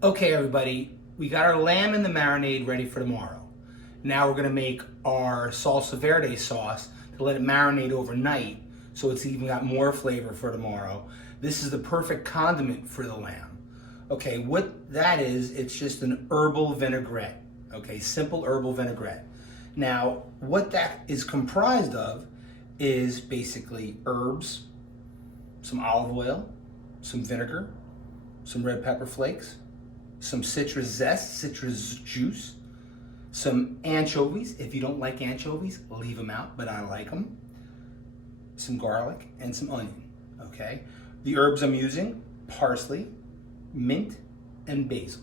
Okay, everybody, we got our lamb in the marinade ready for tomorrow. Now we're gonna make our Salsa Verde sauce to let it marinate overnight so it's even got more flavor for tomorrow. This is the perfect condiment for the lamb. Okay, what that is, it's just an herbal vinaigrette. Okay, simple herbal vinaigrette. Now, what that is comprised of is basically herbs, some olive oil, some vinegar, some red pepper flakes, some citrus zest, citrus juice, some anchovies. If you don't like anchovies, leave them out, but I like them. Some garlic and some onion, okay? The herbs I'm using, parsley, mint, and basil.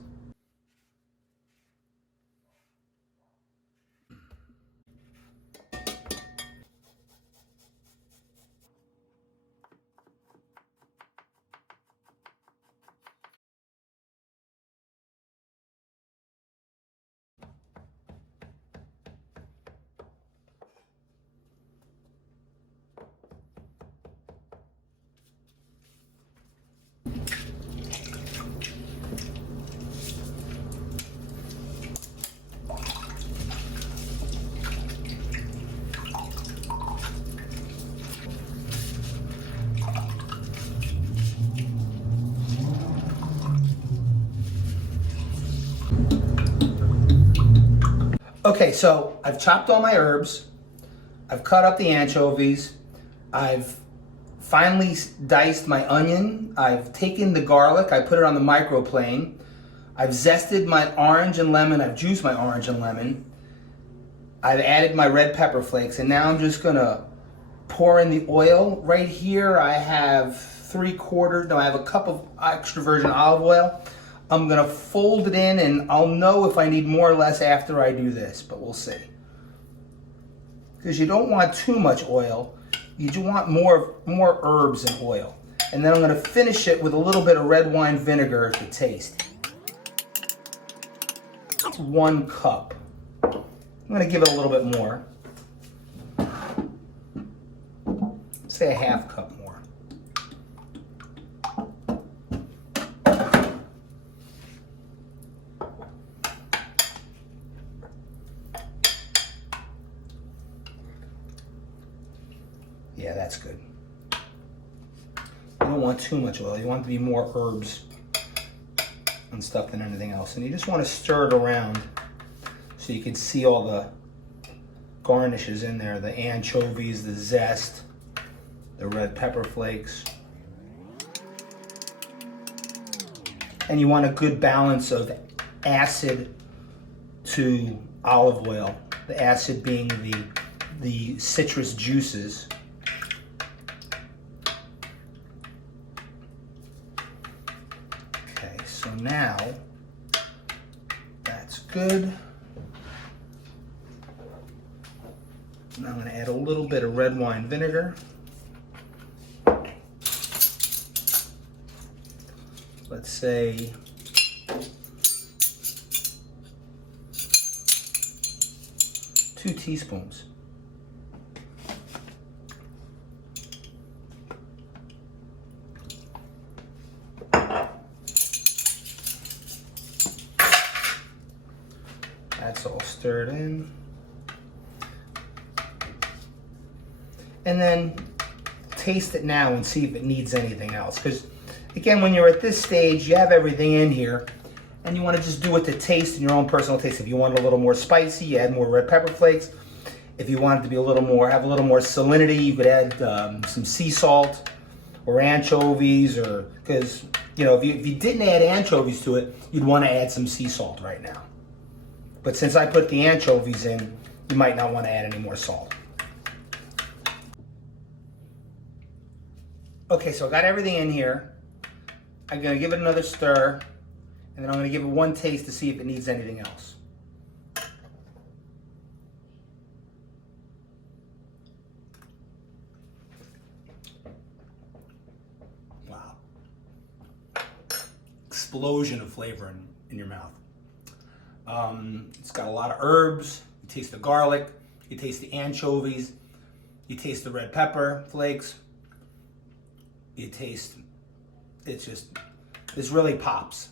Okay, so I've chopped all my herbs, I've cut up the anchovies, I've finely diced my onion, I've taken the garlic, I put it on the microplane, I've zested my orange and lemon, I've juiced my orange and lemon, I've added my red pepper flakes, and now I'm just gonna pour in the oil. Right here I have I have a cup of extra virgin olive oil. I'm gonna fold it in and I'll know if I need more or less after I do this, but we'll see. Because you don't want too much oil, you do want more herbs and oil. And then I'm gonna finish it with a little bit of red wine vinegar to taste. 1 cup. I'm gonna give it a little bit more. Say a half cup more. Yeah, that's good. You don't want too much oil. You want it to be more herbs and stuff than anything else. And you just want to stir it around so you can see all the garnishes in there. The anchovies, the zest, the red pepper flakes. And you want a good balance of acid to olive oil. The acid being the citrus juices. Okay, so now that's good. Now I'm going to add a little bit of red wine vinegar. Let's say 2 teaspoons. That's all stirred in. And then taste it now and see if it needs anything else. Because again, when you're at this stage, you have everything in here and you want to just do it to taste in your own personal taste. If you want it a little more spicy, you add more red pepper flakes. If you want it to be have a little more salinity, you could add some sea salt or anchovies, or because if you didn't add anchovies to it, you'd want to add some sea salt right now. But since I put the anchovies in, you might not want to add any more salt. Okay, so I got everything in here. I'm gonna give it another stir, and then I'm gonna give it 1 taste to see if it needs anything else. Wow. Explosion of flavor in your mouth. It's got a lot of herbs. You taste the garlic, you taste the anchovies, you taste the red pepper flakes, you taste, this really pops.